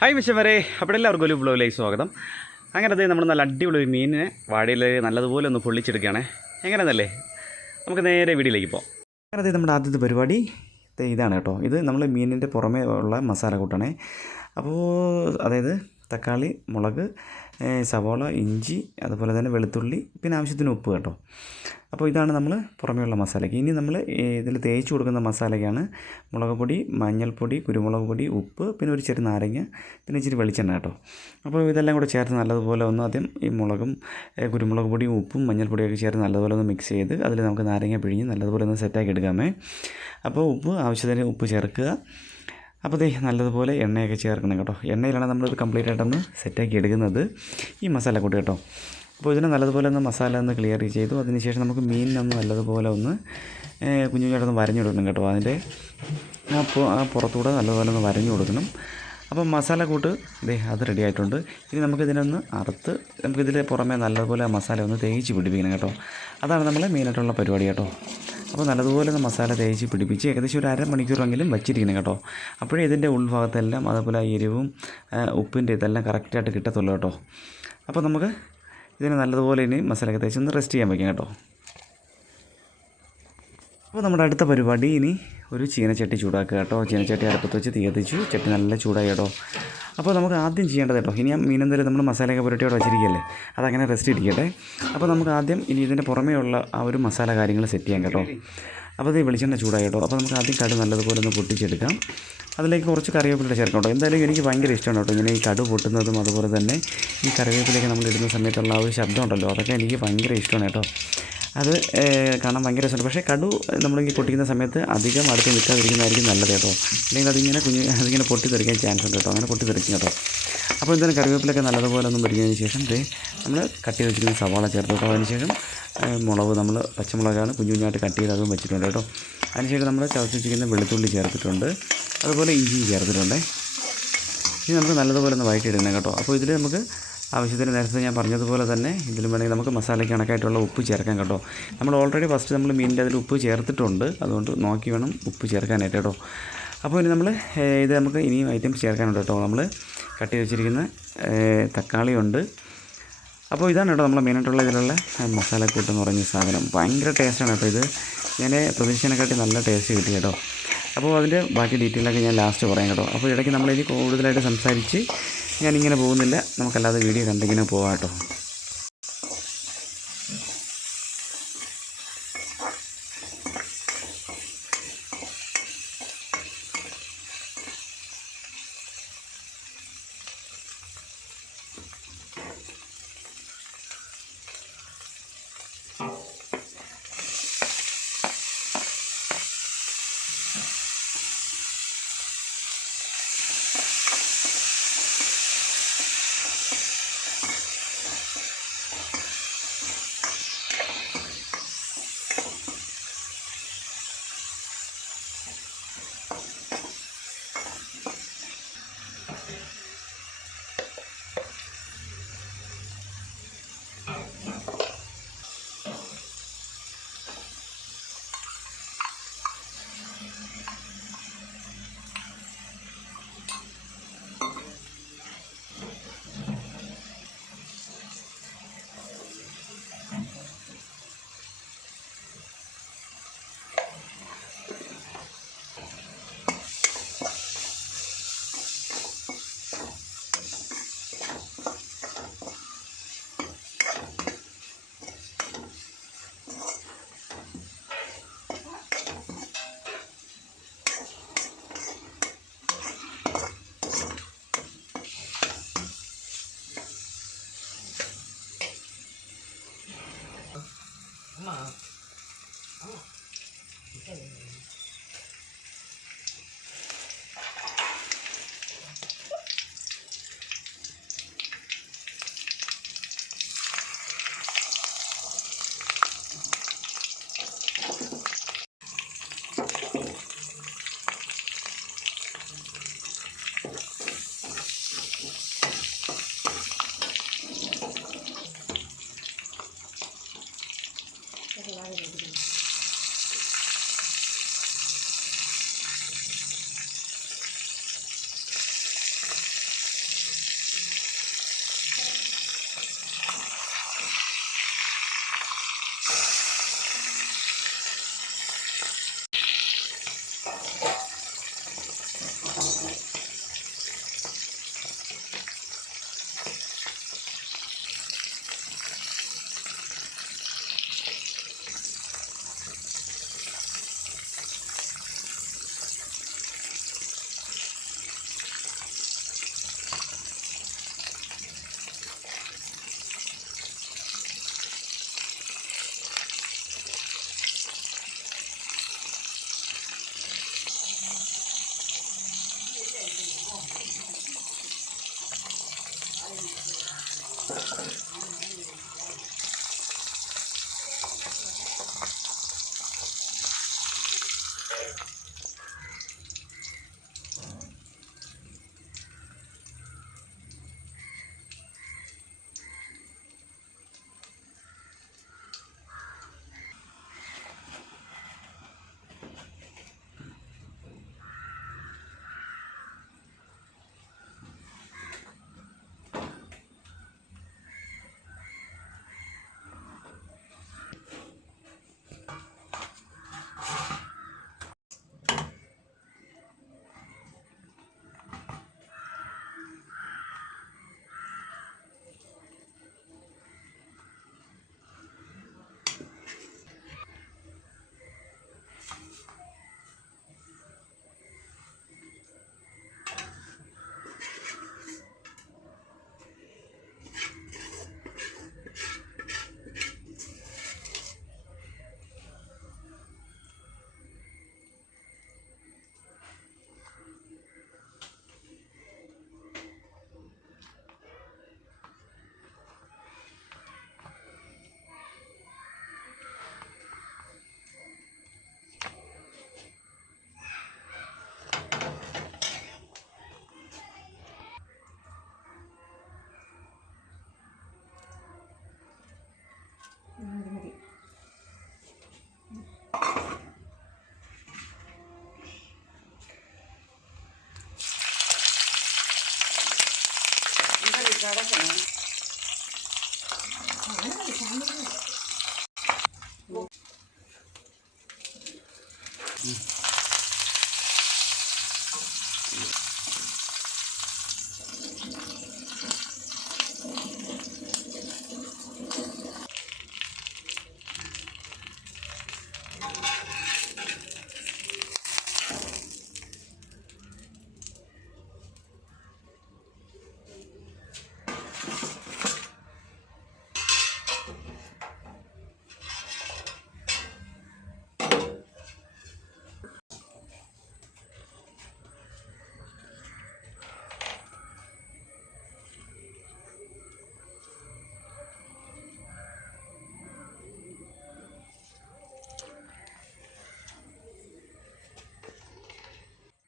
Hi മിഷമരെ, അവിടെ എല്ലാവർക്കും ഒരു വ്ലോഗിലേക്ക് സ്വാഗതം. അങ്ങനെ അതേ നമ്മൾ നല്ല അടിപൊളി ഒരു മീനിനെ വാഴയിൽ നല്ലതുപോലെ ഒന്ന് പൊള്ളിച്ചെടുക്കുകയാണ്. എങ്ങനെയെന്നല്ലേ, നമുക്ക് നേരെ വീഡിയോയിലേക്ക് പോകാം. അങ്ങനെ അതേ നമ്മുടെ ആദ്യത്തെ പരിപാടി ഇതാണ് കേട്ടോ. ഇത് നമ്മൾ മീനിൻ്റെ പുറമേ ഉള്ള മസാല കൂട്ടാണേ. അപ്പോൾ അതായത് തക്കാളി, മുളക്, സവോള, ഇഞ്ചി, അതുപോലെ തന്നെ വെളുത്തുള്ളി, പിന്നെ ആവശ്യത്തിന് ഉപ്പ് കേട്ടോ. അപ്പോൾ ഇതാണ് നമ്മൾ പുറമേയുള്ള മസാലയ്ക്ക്. ഇനി നമ്മൾ ഇതിൽ തേച്ച് കൊടുക്കുന്ന മസാലയ്ക്കാണ് മുളക് പൊടി, മഞ്ഞൾപ്പൊടി, കുരുമുളക് പൊടി, ഉപ്പ്, പിന്നെ ഒരു ചെറിയ നാരങ്ങ, പിന്നെ ഇച്ചിരി വെളിച്ചെണ്ണ കേട്ടോ. അപ്പോൾ ഇതെല്ലാം കൂടെ ചേർത്ത് നല്ലതുപോലെ ഒന്ന് ആദ്യം ഈ മുളകും കുരുമുളക് പൊടിയും ഉപ്പും മഞ്ഞൾപ്പൊടിയൊക്കെ ചേർത്ത് നല്ലതുപോലെ ഒന്ന് മിക്സ് ചെയ്ത് അതിൽ നമുക്ക് നാരങ്ങ പിഴിഞ്ഞ് നല്ലതുപോലെ ഒന്ന് സെറ്റാക്കി എടുക്കാമേ. അപ്പോൾ ഉപ്പ് ആവശ്യത്തിന് ഉപ്പ് ചേർക്കുക. അപ്പോൾ നല്ലതുപോലെ എണ്ണയൊക്കെ ചേർക്കണം കേട്ടോ. എണ്ണയിലാണ് നമ്മളിത് കംപ്ലീറ്റ് ആയിട്ടൊന്ന് സെറ്റാക്കി എടുക്കുന്നത്, ഈ മസാല കൂട്ടി കേട്ടോ. അപ്പോൾ ഇതിനെ നല്ലതുപോലെ ഒന്ന് മസാല ഒന്ന് ക്ലിയർ ചെയ്തു. അതിനുശേഷം നമുക്ക് മീനിനൊന്ന് നല്ലതുപോലെ ഒന്ന് കുഞ്ഞു കുഞ്ഞായിട്ടൊന്ന് വരഞ്ഞു കൊടുക്കണം കേട്ടോ. അതിൻ്റെ ആ പുറത്തൂടെ നല്ലതുപോലെ ഒന്ന് വരഞ്ഞു കൊടുക്കണം. അപ്പം മസാല കൂട്ട് അത് റെഡി ആയിട്ടുണ്ട്. ഇനി നമുക്കിതിനൊന്ന് അറുത്ത് നമുക്കിതിൽ പുറമേ നല്ലതുപോലെ ആ മസാല ഒന്ന് തേച്ച് പിടിപ്പിക്കണം കേട്ടോ. അതാണ് നമ്മൾ മെയിനായിട്ടുള്ള പരിപാടി കേട്ടോ. അപ്പോൾ നല്ലതുപോലെ ഒന്ന് മസാല തേച്ച് പിടിപ്പിച്ച് ഏകദേശം ഒരു അരമണിക്കൂറെങ്കിലും വച്ചിരിക്കണം കേട്ടോ. അപ്പോഴേ ഇതിൻ്റെ ഉൾഭാഗത്തെല്ലാം അതുപോലെ എരിവും ഉപ്പിൻ്റെ ഇതെല്ലാം കറക്റ്റായിട്ട് കിട്ടത്തുള്ളൂ കേട്ടോ. അപ്പോൾ നമുക്ക് ഇതിന് നല്ലതുപോലെ ഇനി മസാലയൊക്കെ തേച്ച് ഒന്ന് റെസ്റ്റ് ചെയ്യാൻ വയ്ക്കാം കേട്ടോ. അപ്പോൾ നമ്മുടെ അടുത്ത പരിപാടി ഇനി ഒരു ചീനച്ചട്ടി ചൂടാക്കുക കേട്ടോ. ചീനച്ചട്ടി അടുപ്പത്ത് വെച്ച് തീ കത്തിച്ചു. ചട്ടി നല്ല ചൂടായി കേട്ടോ. അപ്പോൾ നമുക്ക് ആദ്യം ചെയ്യേണ്ടത് കേട്ടോ, ഇനി മീനെന്തായാലും നമ്മൾ മസാലയൊക്കെ പുരട്ടിയോടെ വെച്ചിരിക്കുകയല്ലേ, അതങ്ങനെ റെസ്റ്റ് ഇരിക്കട്ടെ. അപ്പോൾ നമുക്ക് ആദ്യം ഇനി ഇതിൻ്റെ പുറമേ ഉള്ള ആ ഒരു മസാല കാര്യങ്ങൾ സെറ്റ് ചെയ്യാം കേട്ടോ. അപ്പോൾ ഇത് വെളിച്ചെണ്ണ ചൂടായി കേട്ടോ. അപ്പോൾ നമുക്ക് ആദ്യം കടു നല്ലതുപോലെ ഒന്ന് പൊട്ടിച്ചെടുക്കാം. അതിലേക്ക് കുറച്ച് കറിവേപ്പില ചേർക്കാം കേട്ടോ. എന്തായാലും എനിക്ക് ഭയങ്കര ഇഷ്ടമാണ് കേട്ടോ ഇങ്ങനെ ഈ കടു പൊട്ടുന്നതും അതുപോലെ തന്നെ ഈ കറിവേപ്പിലേക്ക് നമ്മൾ ഇടുന്ന സമയത്തുള്ള ആ ഒരു ശബ്ദം ഉണ്ടല്ലോ, അതൊക്കെ എനിക്ക് ഭയങ്കര ഇഷ്ടമാണ് കേട്ടോ. അത് കാണാൻ ഭയങ്കര രസമുണ്ട്. പക്ഷേ കടു നമ്മളിങ്ങനെ പൊട്ടിക്കുന്ന സമയത്ത് അധികം അടുത്ത് നിൽക്കാതിരിക്കുന്നതായിരിക്കും നല്ലത് കേട്ടോ. അല്ലെങ്കിൽ അതിങ്ങനെ പൊട്ടിത്തെറിക്കാൻ ചാൻസ് ഉണ്ട് കേട്ടോ. അങ്ങനെ പൊട്ടിത്തെറിക്കും കേട്ടോ. അപ്പോൾ എന്തായാലും കറിവേപ്പിലൊക്കെ നല്ലതുപോലെ ഒന്നും പൊരിക്കുന്നതിന് ശേഷം നമ്മൾ കട്ട് ചെയ്ത് വെച്ചിരിക്കുന്ന സവാള ചേർത്ത് കേട്ടോ. അതിനുശേഷം മുളക്, നമ്മൾ പച്ചമുളകാണ് കുഞ്ഞു കുഞ്ഞായിട്ട് കട്ട് ചെയ്ത് അതും വെച്ചിട്ടുണ്ട് കേട്ടോ. അതിനുശേഷം നമ്മൾ ചതച്ച് വെച്ചിരിക്കുന്ന വെളുത്തുള്ളി ചേർത്തിട്ടുണ്ട്, അതുപോലെ ഇഞ്ചിയും ചേർത്തിട്ടുണ്ട്. ഇനി നമുക്ക് നല്ലതുപോലെ ഒന്ന് വഴറ്റിയിടണം കേട്ടോ. അപ്പോൾ ഇതിൽ നമുക്ക് ആവശ്യത്തിന് നേരത്തെ ഞാൻ പറഞ്ഞതുപോലെ തന്നെ ഇതിലും വേണമെങ്കിൽ നമുക്ക് മസാലയ്ക്ക് കണക്കായിട്ടുള്ള ഉപ്പ് ചേർക്കാം കേട്ടോ. നമ്മൾ ഓൾറെഡി ഫസ്റ്റ് നമ്മൾ മീനിൻ്റെ അതിൽ ഉപ്പ് ചേർത്തിട്ടുണ്ട്, അതുകൊണ്ട് നോക്കി വേണം ഉപ്പ് ചേർക്കാനായിട്ട് കേട്ടോ. അപ്പോൾ ഇനി നമ്മൾ ഇത് നമുക്ക് ഇനിയും ഐറ്റംസ് ചേർക്കാനുണ്ട് കേട്ടോ. നമ്മൾ കട്ട് ചെയ്ത് വെച്ചിരിക്കുന്ന തക്കാളിയുണ്ട്. അപ്പോൾ ഇതാണ് കേട്ടോ നമ്മൾ മെയിനായിട്ടുള്ള ഇതിലുള്ള മസാലക്കൂട്ടെന്ന് പറഞ്ഞ സാധനം. ഭയങ്കര ടേസ്റ്റാണ് കേട്ടോ. ഇത് ഞാൻ പ്രതീക്ഷിച്ചതിനെക്കാട്ടി നല്ല ടേസ്റ്റ് കിട്ടി കേട്ടോ. അപ്പോൾ അതിൻ്റെ ബാക്കി ഡീറ്റെയിലൊക്കെ ഞാൻ ലാസ്റ്റ് പറയാം കേട്ടോ. അപ്പോൾ ഇടയ്ക്ക് നമ്മളിനി കൂടുതലായിട്ട് സംസാരിച്ച് ഞാനിങ്ങനെ പോകുന്നില്ല, നമുക്കല്ലാതെ വീഡിയോ കണ്ടിങ്ങനെ പോകാം കേട്ടോ.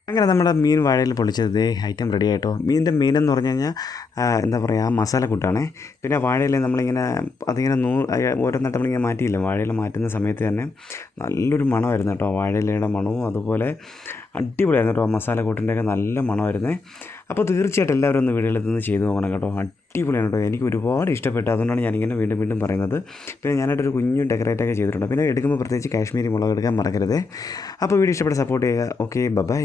അങ്ങനെ നമ്മുടെ മീൻ വാഴയിൽ പൊള്ളിച്ചത് ദേ ഐറ്റം റെഡി ആയിട്ടോ. മീനിൻ്റെ മെയിനെന്ന് പറഞ്ഞു കഴിഞ്ഞാൽ എന്താ പറയുക, ആ മസാല കൂട്ടാണ്. പിന്നെ വാഴയിൽ നമ്മളിങ്ങനെ അതിങ്ങനെ ഓരോന്നിട്ട് നമ്മളിങ്ങനെ മാറ്റിയില്ല, വാഴയിൽ മാറ്റുന്ന സമയത്ത് തന്നെ നല്ലൊരു മണമായിരുന്നു കേട്ടോ. വാഴയിലയുടെ മണവും അതുപോലെ അടിപൊളിയായിരുന്നു കേട്ടോ. മസാല കൂട്ടിൻ്റെയൊക്കെ നല്ല മണമായിരുന്നേ. അപ്പോൾ തീർച്ചയായിട്ടും എല്ലാവരും ഒന്ന് വീടുകളിൽ നിന്ന് ചെയ്ത് നോക്കണം കേട്ടോ. അടിപൊളിയാണ് കേട്ടോ. എനിക്ക് ഒരുപാട് ഇഷ്ടപ്പെട്ടു. അതുകൊണ്ടാണ് ഞാനിങ്ങനെ വീണ്ടും വീണ്ടും പറയുന്നത്. പിന്നെ ഞാനായിട്ടൊരു കുഞ്ഞു ഡെക്കറേറ്റൊക്കെ ചെയ്തിട്ടുണ്ട്. പിന്നെ എടുക്കുമ്പോൾ പ്രത്യേകിച്ച് കാശ്മീരി മുളക് എടുക്കാൻ മറക്കരുത്. അപ്പോൾ വീഡിയോ ഇഷ്ടപ്പെട്ട സപ്പോർട്ട് ചെയ്യുക. Okay, by.